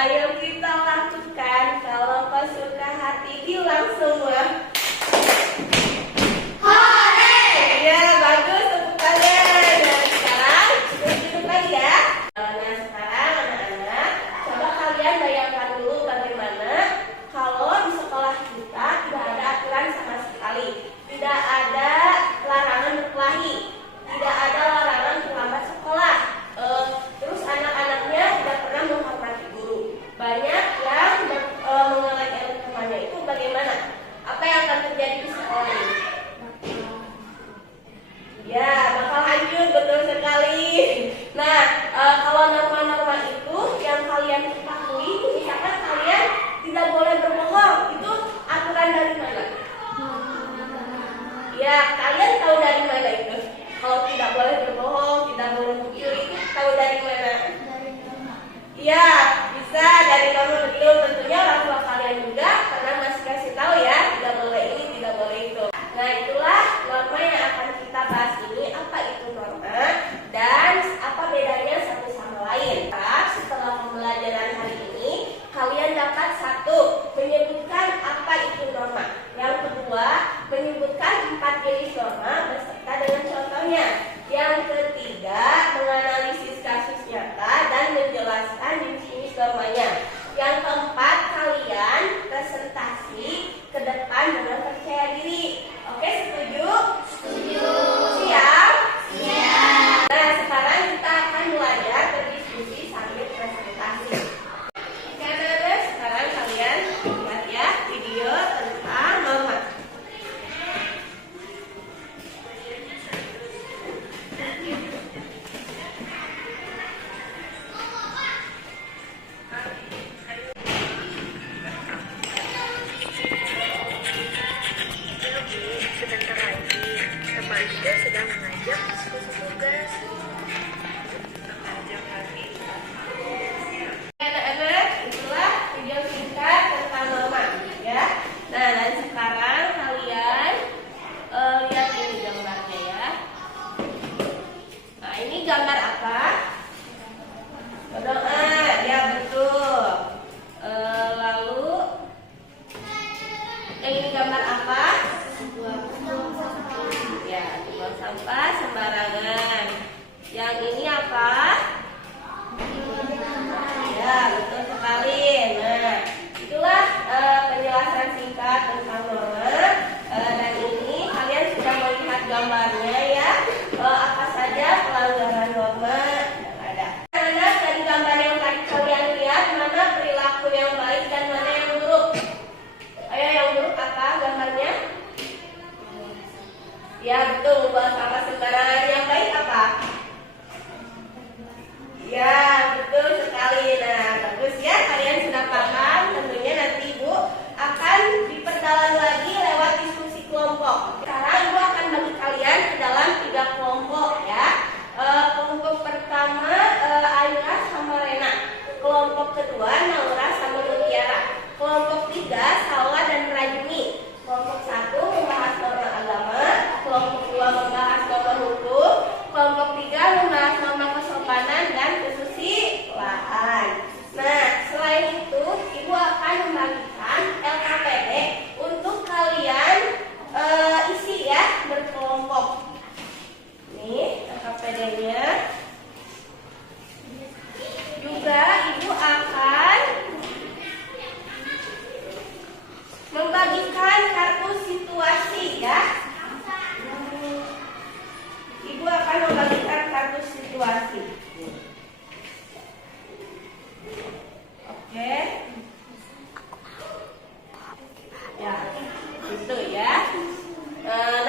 ayo kita lakukan. Kalau kau suka hati, bilang semua. Hore! Ya, bagus, tepuk tangan. Dan sekarang, duduk lagi ya. Nah, sekarang anak-anak, coba kalian bayangkan dulu bagaimana kalau di sekolah kita tidak ada aturan sama sekali. Tidak ada larangan berkelahi. Tidak ada larangan terlambat sekolah. Terus anak-anaknya tidak pernah menghormati guru. Banyak yang mengelak temannya. Itu bagaimana? Apa yang akan terjadi di sekolah ini? Ya, bakal hancur, betul sekali. Nah, kalau norma-norma itu yang kalian ketahui, misalkan kalian tidak boleh berbohong, itu aturan dari mana? Ya, kalian tahu dari mana itu? Kalau tidak boleh berbohong, tidak boleh mencuri, itu tahu dari mana? Ya, bisa dari norma, betul. Tentunya orang tua kalian juga karena masih kasih tahu ya, tidak boleh ini, tidak boleh itu. Nah, itulah norma yang akan kita bahas ini. Apa itu norma dan apa bedanya satu sama lain? Setelah pembelajaran hari ini, kalian dapat satu, menyebutkan apa itu norma. Yang kedua, menyebutkan 4 jenis norma beserta dengan contohnya. Yang ketiga, menganalisis kasus nyata dan menjelaskan jenis-jenis normanya. Yang keempat, kalian presentasi ke depan dengan percaya diri. Oke, setuju? Setuju. Siap? Siap. Nah, sekarang kita akan belajar berdiskusi sambil presentasi. Oke, sekarang kalian lihat ya video tentang norma. Sebentar lagi, teman juga sedang mengajak diskusi tugas. Anak-anak, itulah video singkat tentang norma, ya. Nah, dan sekarang kalian lihat ini gambarnya ya. Nah, ini gambar apa? Berdoa, ya betul. Lalu ini gambar apa? Ya, buang sampah sembarangan. Yang ini apa? Ya, betul sekali. Nah, itulah penjelasan singkat tentang norma. Dan ini kalian sudah melihat gambarnya ya. Apa saja pelanggaran norma yang ada. Anak, dari gambar yang tadi kalian lihat, mana perilaku yang baik dan mana yang buruk? Ayo, yang buruk apa gambarnya? Ya, betul, buang sampah sembarangan. Yang baik apa? Ya, betul sekali. Nah, bagus ya, kalian sudah paham. Tentunya nanti Ibu akan diperdalam lagi lewat diskusi kelompok. Sekarang Ibu akan bagi kalian ke dalam 3 kelompok ya. Kelompok pertama Aira sama Rena. Kelompok kedua Naura sama Mutiara. Kelompok 3 Salwa dan Rajuni. Kelompok 1 membahas norma agama. Kelompok 2 membahas norma hukum. Kelompok 3 membahas norma kesopanan dan kesusilaan. Nah, selain itu, Ibu akan membagikan LKPD untuk kalian isi ya, berkelompok. Nih, LKPD-nya. Juga Ibu akan membagikan kartu situasi ya. Ibu akan membagikan kartu situasi. Oke. Ya, itu ya.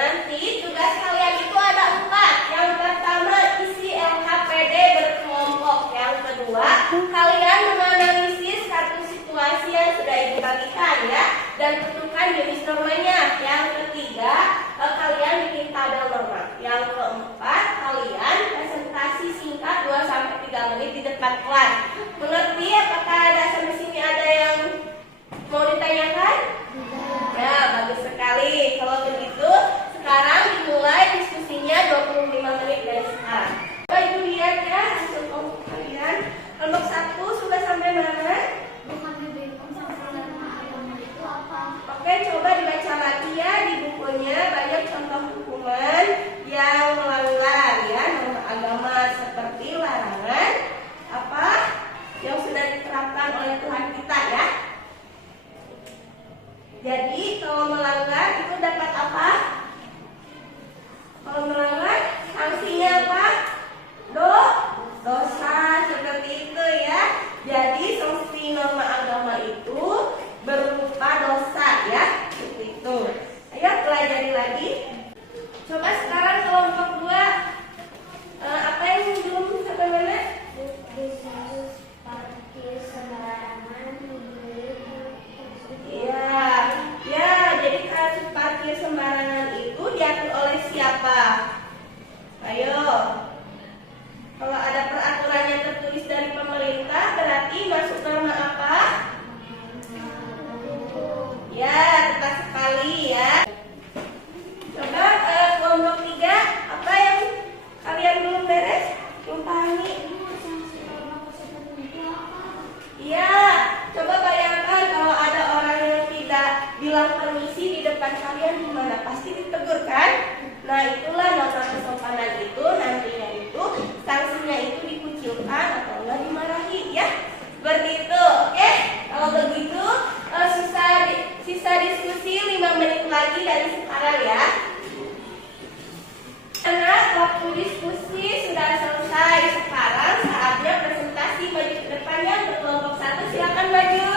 Nanti tugas kalian itu ada 4. Yang pertama isi LKPD berkelompok. Yang kedua, kalian menganalisis kartu situasi yang sudah Ibu bagikan ya, dan tentukan jenis normanya. Yang ketiga, kalian bikin tabel norma. Yang keempat, kalian presentasi singkat 2-3 menit di depan kelas. Mengerti? Apakah ada sampai sini ada yang mau ditanyakan? Ya, bagus sekali. Kalau begitu, sekarang dimulai diskusinya 25 menit dari sekarang. Coba Ibu lihat ya hasil kelompok kalian. Kelompok 1 sudah sampai mana? Tuhan kita ya. Jadi kalau melanggar itu dapat apa? Kalau melanggar sanksinya apa? Dosa, seperti itu ya. Jadi sanksi norma agama itu berupa dosa ya, seperti itu. Ayo pelajari lagi. Coba sekarang kelompok 2, apa yang belum sampai mana? Parkir sembarangan Ya, jadi kasus parkir sembarangan itu diatur oleh siapa? Ayo. Kalau ada peraturannya tertulis dari pemerintah, berarti masuk norma apa? Ya, tepat sekali ya. Coba kelompok 3, apa yang kalian belum beres? Belum pahami? Iya, coba bayangkan kalau ada orang yang tidak bilang permisi di depan kalian, gimana? Pasti ditegur kan? Nah, itulah norma kesopanan itu, nantinya itu sanksinya itu dikucilkan atau enggak dimarahi ya. Seperti itu, oke? Kalau begitu sisa diskusi 5 menit lagi dari sekarang ya. Karena waktu diskusi sudah selesai, sekarang saatnya presentasi. Maju ke depannya untuk kelompok 1, silakan maju.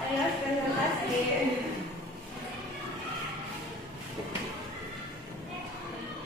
Ayo presentasi.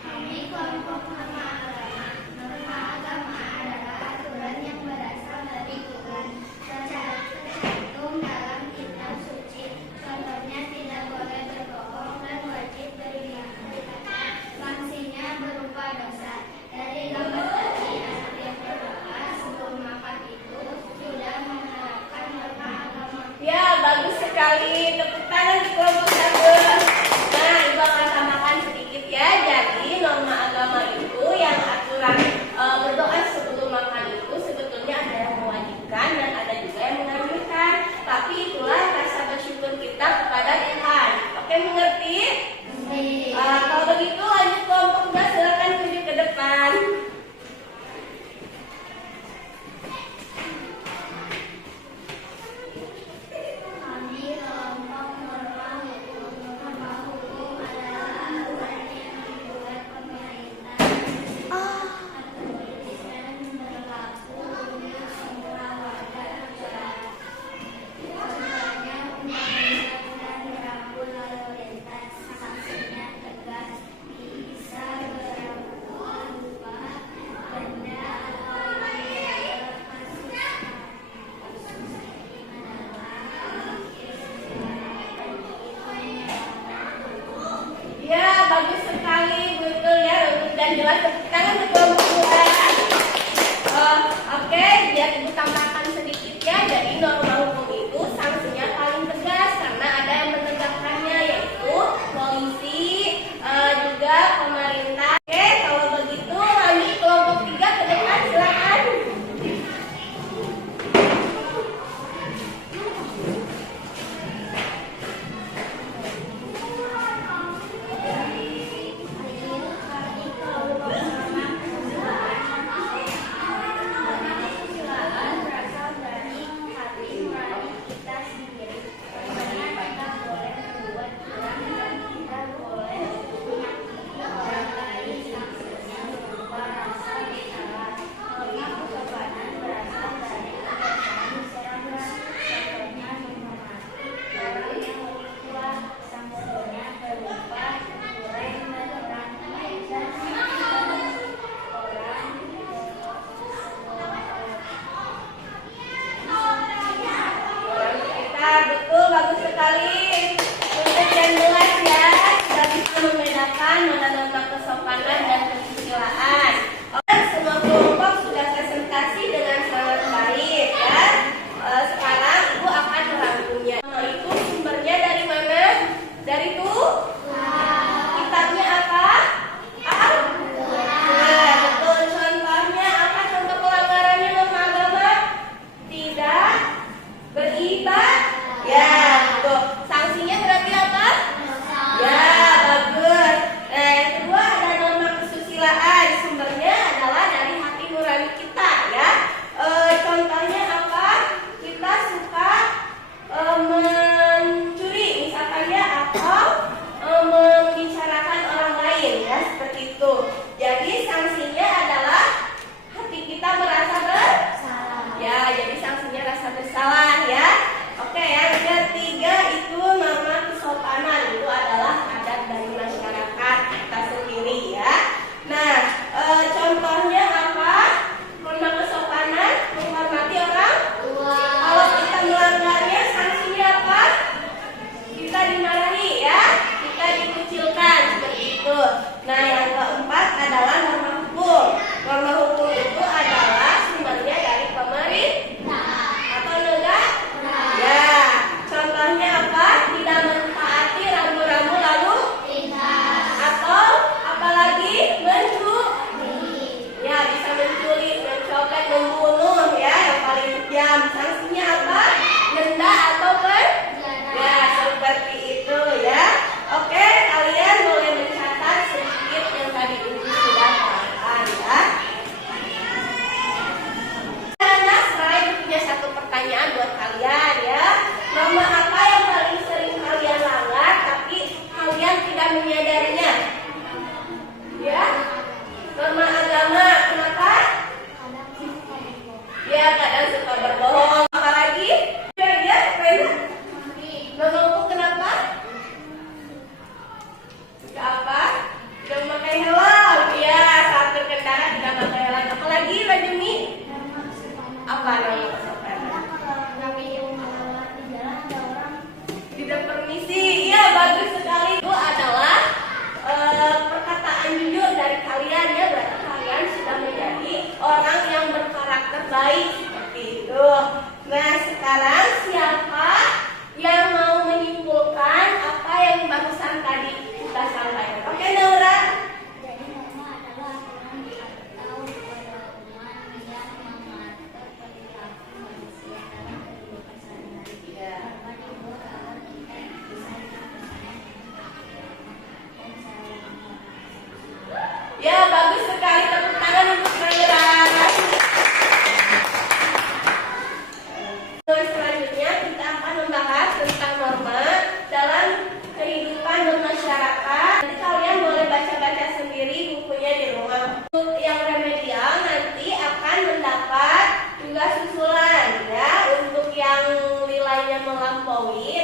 Kami kelompok norma agama. Norma agama adalah aturan yang berasal dari Tuhan, tercantum dalam kitab suci. Contohnya tidak boleh berbohong dan wajib berkata. Sanksinya berupa dosa. Dari gambar tadi, anak yang berdoa sebelum makan itu sudah menerapkan norma agama. Ya, bagus sekali. Tepuk tangan di kelompok 1. Nah, Ibu akan tambahkan sedikit ya. Jadi, norma agama itu yang aturan berdoa sebelum makan itu sebetulnya ada yang mewajibkan dan ada juga yang menganjurkan. Tapi itulah rasa bersyukur kita kepada Tuhan. Oke, mengerti? Kalau begitu lanjut kelompok 2, silakan tunjuk ke depan. Kami kelompok norma hukum. Norma hukum adalah aturan yang dibuat pemerintah dan berlaku untuk semua warga negara. Contohnya undang-undang dan rambu lalu lintas. Sanksinya tegas, bisa berupa denda atau biaya. Kasus Ya, bagus sekali, betul ya, untuk dan jelas. Tepuk tangan untuk kelompok 2. Oke, biar Ibu tambahkan sedikit ya. Jadi norma hukum itu sanksinya paling tegas karena ada yang menegakkannya, yaitu polisi, juga pemerintah. Oke, kalau begitu lanjut kelompok 3 ke depan, silakan. kesusilaan berasal dari hati nurani kita sendiri. Contohnya kita boleh membuat curang dan kita boleh menyakiti orang lain. Sanksinya berupa rasa bersalah. Norma kesopanan berasal dari kebiasaan seragam. Contohnya menghormati orang yang lebih tua. Sanksinya berupa teguran menerangi dan menghormati orang. Kita betul, bagus sekali. Untuk yang jelas ya, sudah bisa membedakan mana norma kesopanan dan kesusilaan. Oke, semua kelompok sudah presentasi dengan sangat baik ya. Sekarang Ibu akan merangkumnya. Itu sumbernya dari mana? Dari kitabnya apa? Nah, betul. Contohnya apa? Contoh pelanggarannya norma agama? Tidak beribadah. Ya, betul. Sanksinya berarti apa? Ya, bagus. Nah, yang kedua ada norma kesusilaan. Sumbernya adalah dari hati nurani kita ya. Contohnya apa? Kita sekarang siapa yang mau menyimpulkan apa yang barusan tadi kita sampaikan? Oke, Naura. Jadi norma adalah aturan atau pedoman yang mengatur perilaku manusia dalam kehidupan sehari-hari. Norma dibuat agar kita bisa hidup bersama dan saling menghormati. Ya, bagus sekali, tepuk tangan untuk Naura. Selanjutnya kita akan membahas tentang norma dalam kehidupan bermasyarakat. Nanti kalian boleh baca-baca sendiri bukunya di rumah. Untuk yang remedial nanti akan mendapat tugas susulan ya. Untuk yang nilainya melampaui